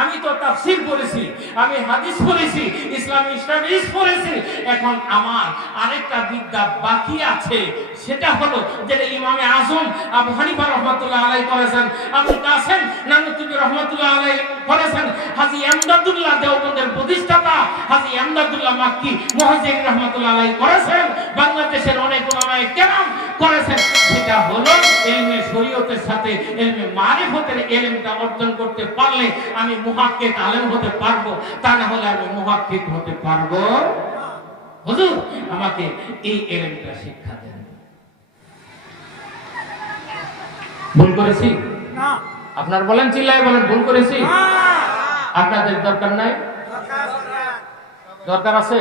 আমি তো তাফসির পড়েছি, আমি হাদিস পড়েছি, ইসলামী স্টাডিজ পড়েছি, এখন আমার আরেকটা বিদ্যা বাকি আছে, সেটা হলো যেটা ইমামে আজম আবু হানিফা রহমাতুল্লাহ আলাই করেছেন আবুল কাসেম নানুতুবি রহমাতুল্লাহ আলাই করেছেন হাজি আমদাদুল্লাহ দেওবন্দের প্রতিষ্ঠাতা হাজি আমদাদুল্লাহ মাক্কি মুহাজির রহমাতুল্লাহ আলাই করেছেন বাংলাদেশের অনেক ওলামায়ে কেরাম করেছেন। সেটা হলো এলমে শরীয়তের সাথে এলমে মারিফতের এলমটা অর্জন করতে পারলে আমি মুহাক্কিক আলেম হতে পারব তা না হলে আমি মুহাক্কিক হতে পারব। হুজুর আমাকে এই এলমটা শিক্ষা দেন। ভুল করেছি? না। আপনার বলেন চিল্লায় বলেন ভুল করেছি? না। আপনাদের দরকার নাই? দরকার আছে?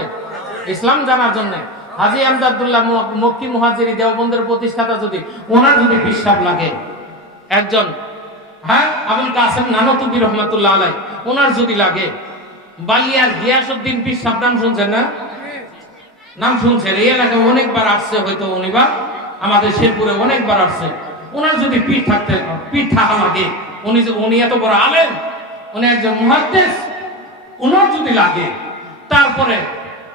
ইসলাম জানার জন্য। হাজি আমদাদুল্লাহ মু- মক্কি মুহাজিরি দেওবন্দের প্রতিষ্ঠাতা যদি ওনার যদি পিসাব লাগে, একজন হ্যাঁ আবুল কাসেম নানতুবি রহমতুল্লাহ আলাই, ওনার যদি লাগে, বালিয়ার গিয়াসউদ্দিন পিসাব নাম শুনছেন না? নাম শুনছেন, এই এলাকায় অনেকবার আসছে, হয়তো উনি বা আমাদের শেরপুরে অনেকবার আসছে। ওনার যদি পিঠ থাকতে পিঠ থাকা লাগে, উনি যে উনি এত বড় আলেন উনি একজন মুহাদ্দিস ওনার যদি লাগে, তারপরে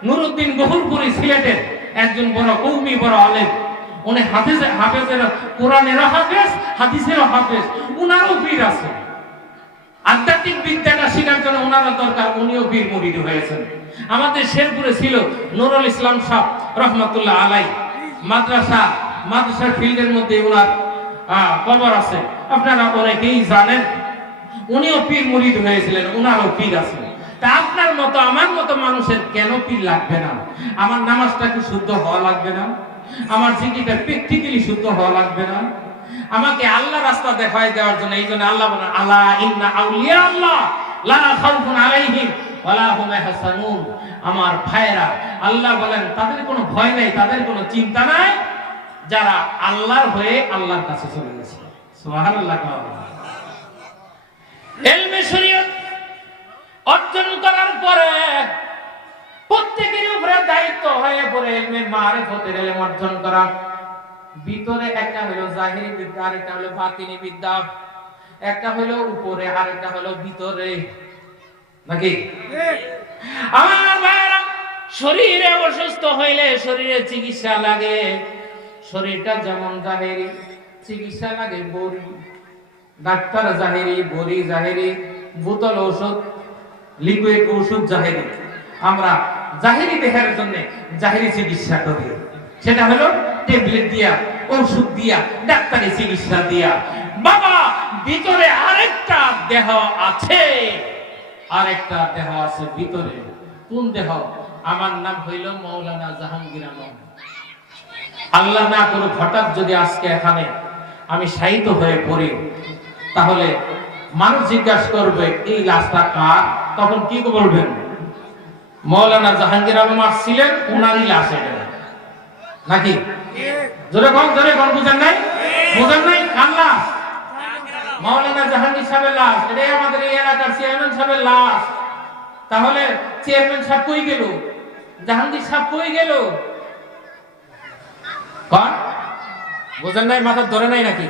নুরুদ্দিন গহুরপুরি সিলেটের একজন বড় কৌমি, বড় আলেম। উনি হাফেজে হাফেজের কোরআনের হাফেজ, হাদিসের হাফেজ। উনারও পীর আছে। আধ্যাত্মিক বিদ্যাটা শেখার জন্য ওনারা দরকার, উনিও বীর মুরিদ হয়েছেন। আমাদের শেরপুরে ছিল নুরুল ইসলাম সাহ, রহমতুল্লাহ আলাই। মাদ্রাসা, মাদ্রাসার ফিল্ডের মধ্যে ওনার কবর আছে। আপনারা অনেকেই জানেন, উনিও পীর মুরিদ হয়েছিলেন ওনারও পীর আছে। তা আপনার মতো, আমার মতো মানুষের কেন পীর লাগবে না? আমার নামাজটা কি শুদ্ধ হওয়া লাগবে না? আমার জিকিটা প্র্যাকটিক্যালি শুদ্ধ হওয়া লাগবে না? আমাকে আল্লাহ রাস্তা দেখায় দেওয়ার জন্য এই জন্য আল্লাহ বলেন আল্লাহ ইন্না আউলিয়া আল্লাহ, লা খাউফুন আলাইহিম ওয়ালা হুম ইয়াহসানুন আমার ভাইরা আল্লাহ বলেন, তাদের কোনো ভয় নাই, তাদের কোনো চিন্তা নাই। যারা আল্লাহর হয়ে আল্লাহর কাছে চলে গেছে। সুবহানাল্লাহ এলমে শরীয়ত অর্জন করার পরে প্রত্যেকের উপরে দায়িত্ব হয়ে পড়ে এলমে মারিফতের এলম অর্জন করা। ভিতরে একটা হলো জাহিরি বিদ্যা আরেকটা হলো বাতিনি বিদ্যা। একটা হলো উপরে আরেকটা হলো ভিতরে। নাকি? আমার ভাইরা শরীরে অসুস্থ হইলে শরীরে চিকিৎসা লাগে। শরীরটা যেমন জাহেরি, চিকিৎসা লাগে বড়ি। ডাক্তার জাহেরি, বড়ি জাহেরি, বোতল ঔষধ লিকুইড ঔষধ জাহেরি। আমরা জাহেরি দেহের জন্য জাহেরি চিকিৎসা করি। সেটা হলো ট্যাবলেট দিয়া, ওষুধ দিয়া, ডাক্তারি চিকিৎসা দিয়া। বাবা, ভিতরে আরেকটা দেহ আছে। আরেকটা দেহ আছে ভিতরে। কোন দেহ? আমার নাম হইল মৌলানা জাহাঙ্গীর আলম। আল্লাহ না করুক, হঠাৎ যদি আজকে এখানে আমি শায়িত হয়ে পড়ি, তাহলে মানুষ জিজ্ঞাসা করবে, এই লাশটা কার? তখন কি বলবেন? মৌলানা জাহাঙ্গীর আলম আসছিলেন, উনারই লাশ এটা। নাকি? জোরে কম জোরে কম বুঝেন নাই? বুঝেন নাই? কার লাশ? মাওলানা জাহাঙ্গীর সাহেবের লাশ। এটাই আমাদের এই এলাকার চেয়ারম্যান সাহেবের লাশ। তাহলে চেয়ারম্যান সাহেব কই গেল? জাহাঙ্গীর সাহেব কই গেল? কন? বুঝেন নাই? মাথা ধরে নাই নাকি?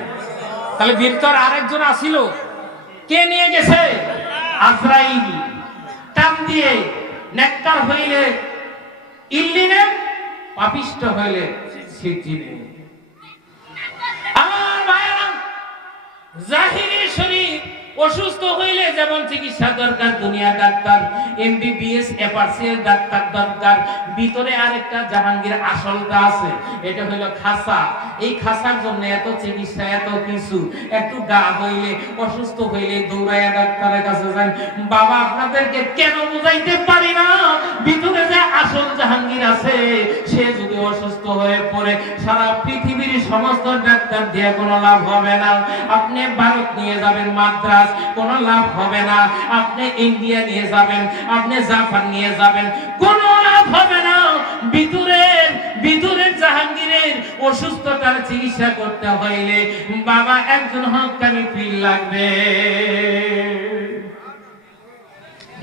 তাহলে বীরতর আরেকজন আসিল। কে নিয়ে গেছে? আজরাইল। টান দিয়ে নেককার হইলে ইল্লিনে পাপিষ্ট হইলে সিজিনে। আমার ভাইরা জাহিরি অসুস্থ হইলে যেমন চিকিৎসা দরকার, দুনিয়া ডাক্তার এমবিবিএস এপার্সিয়াল ডাক্তার দরকার। ভিতরে আরেকটা জাহাঙ্গীর আসলটা আছে, এটা হলো খাসা। এই খাসার জন্য এত চিকিৎসা, এত কিছু। একটু গা হইলে অসুস্থ হইলে দৌড়াইয়া ডাক্তারের কাছে যান বাবা, আপনাদেরকে কেন বুঝাইতে পারি না? ভিতরে যে আসল জাহাঙ্গীর আছে অসুস্থ হয়ে পড়ে সারা পৃথিবীর সমস্ত ডাক্তার দিয়ে কোনো লাভ হবে না। আপনি ভারত নিয়ে যাবেন, মাদ্রাস, কোনো লাভ হবে না। আপনি ইন্ডিয়া নিয়ে যাবেন, আপনি জাপান নিয়ে যাবেন, কোনো লাভ হবে না। ভিতরের ভিতরের জাহাঙ্গীরের অসুস্থতার চিকিৎসা করতে হইলে বাবা একজন হকানি পীর লাগবে।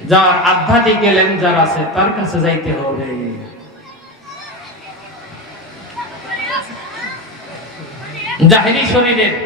যার আধ্যাত্মিক যার আছে, তার কাছে যাইতে হবে। জাহেরি শরীরের